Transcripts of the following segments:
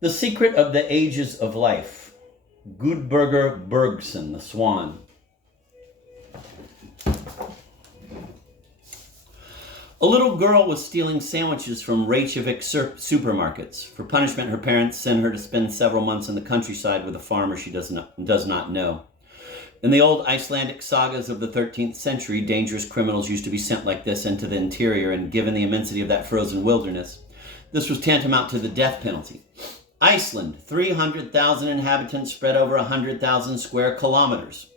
The Secret of the Ages of Life. Gudberger Bergsson, the Swan. A little girl was stealing sandwiches from Reykjavik supermarkets. For punishment, her parents sent her to spend several months in the countryside with a farmer she does not know. In the old Icelandic sagas of the 13th century, dangerous criminals used to be sent like this into the interior, and given the immensity of that frozen wilderness, this was tantamount to the death penalty. Iceland, 300,000 inhabitants spread over 100,000 square kilometers.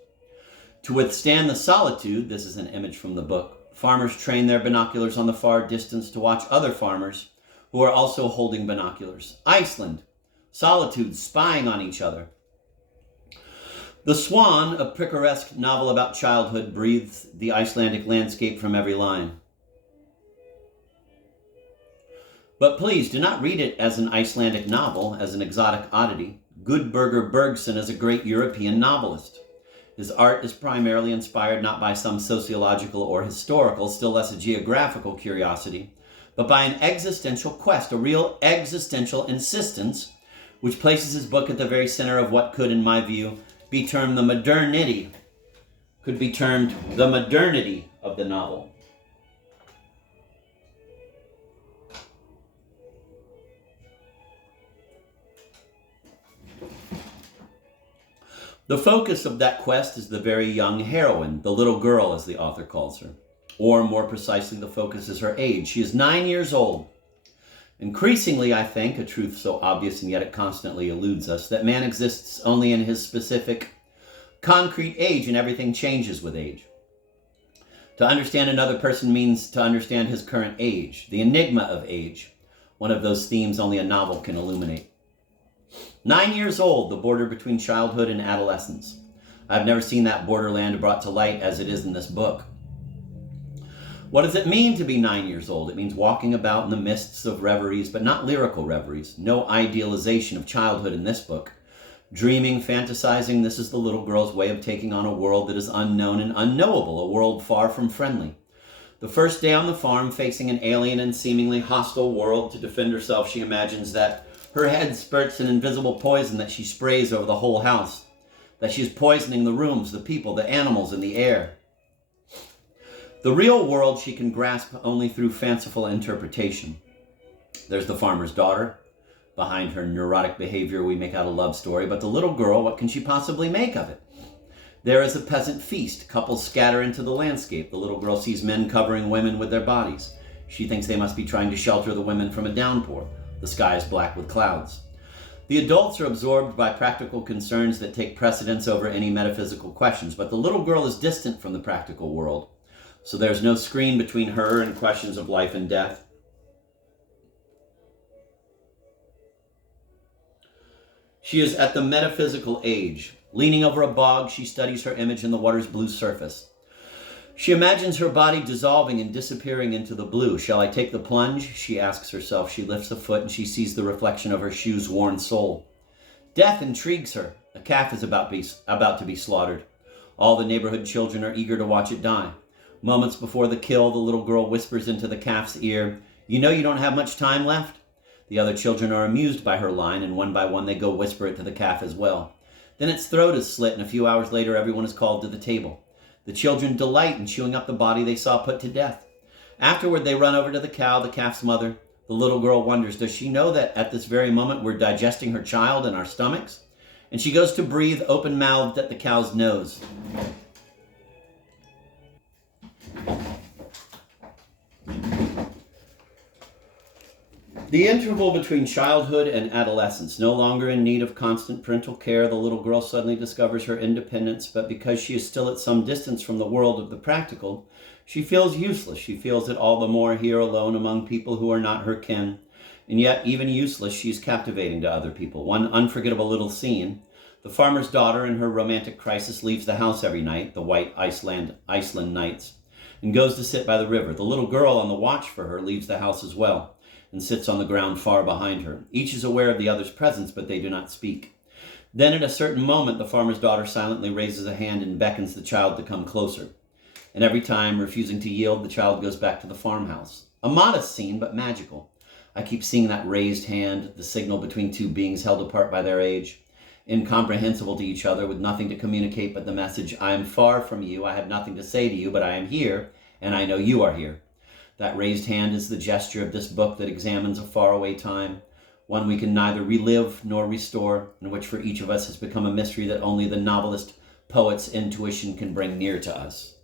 To withstand the solitude, this is an image from the book, farmers train their binoculars on the far distance to watch other farmers who are also holding binoculars. Iceland, solitude, spying on each other. The Swan, a picaresque novel about childhood, breathes the Icelandic landscape from every line. But please do not read it as an Icelandic novel, as an exotic oddity. Gudberger Bergsson is a great European novelist. His art is primarily inspired not by some sociological or historical, still less a geographical curiosity, but by an existential quest, a real existential insistence, which places his book at the very center of what could, in my view, be termed the modernity of the novel. The focus of that quest is the very young heroine, the little girl as the author calls her. Or more precisely, the focus is her age. She is 9 years old. Increasingly, I think, a truth so obvious and yet it constantly eludes us, that man exists only in his specific, concrete age, and everything changes with age. To understand another person means to understand his current age, the enigma of age, one of those themes only a novel can illuminate. 9 years old, the border between childhood and adolescence. I've never seen that borderland brought to light as it is in this book. What does it mean to be 9 years old? It means walking about in the mists of reveries, but not lyrical reveries. No idealization of childhood in this book. Dreaming, fantasizing, this is the little girl's way of taking on a world that is unknown and unknowable, a world far from friendly. The first day on the farm, facing an alien and seemingly hostile world, to defend herself, she imagines that her head spurts an invisible poison that she sprays over the whole house, that she is poisoning the rooms, the people, the animals, and the air. The real world she can grasp only through fanciful interpretation. There's the farmer's daughter. Behind her neurotic behavior, we make out a love story, but the little girl, what can she possibly make of it? There is a peasant feast. Couples scatter into the landscape. The little girl sees men covering women with their bodies. She thinks they must be trying to shelter the women from a downpour. The sky is black with clouds. The adults are absorbed by practical concerns that take precedence over any metaphysical questions, but the little girl is distant from the practical world, so there's no screen between her and questions of life and death. She is at the metaphysical age. Leaning over a bog, she studies her image in the water's blue surface. She imagines her body dissolving and disappearing into the blue. Shall I take the plunge? She asks herself. She lifts a foot and she sees the reflection of her shoe's worn sole. Death intrigues her. A calf is about to be slaughtered. All the neighborhood children are eager to watch it die. Moments before the kill, the little girl whispers into the calf's ear, "You know you don't have much time left?" The other children are amused by her line, and one by one they go whisper it to the calf as well. Then its throat is slit, and a few hours later everyone is called to the table. The children delight in chewing up the body they saw put to death. Afterward, they run over to the cow, the calf's mother. The little girl wonders, does she know that at this very moment we're digesting her child in our stomachs? And she goes to breathe open-mouthed at the cow's nose. The interval between childhood and adolescence. No longer in need of constant parental care, the little girl suddenly discovers her independence, but because she is still at some distance from the world of the practical, she feels useless. She feels it all the more here alone among people who are not her kin. And yet, even useless, she is captivating to other people. One unforgettable little scene. The farmer's daughter, in her romantic crisis, leaves the house every night, the white Iceland nights, and goes to sit by the river. The little girl on the watch for her leaves the house as well, and sits on the ground far behind her. Each is aware of the other's presence, but they do not speak. Then at a certain moment, the farmer's daughter silently raises a hand and beckons the child to come closer. And every time, refusing to yield, the child goes back to the farmhouse. A modest scene, but magical. I keep seeing that raised hand, the signal between two beings held apart by their age, incomprehensible to each other, with nothing to communicate but the message, I am far from you, I have nothing to say to you, but I am here, and I know you are here. That raised hand is the gesture of this book that examines a faraway time, one we can neither relive nor restore, and which for each of us has become a mystery that only the novelist poet's intuition can bring near to us.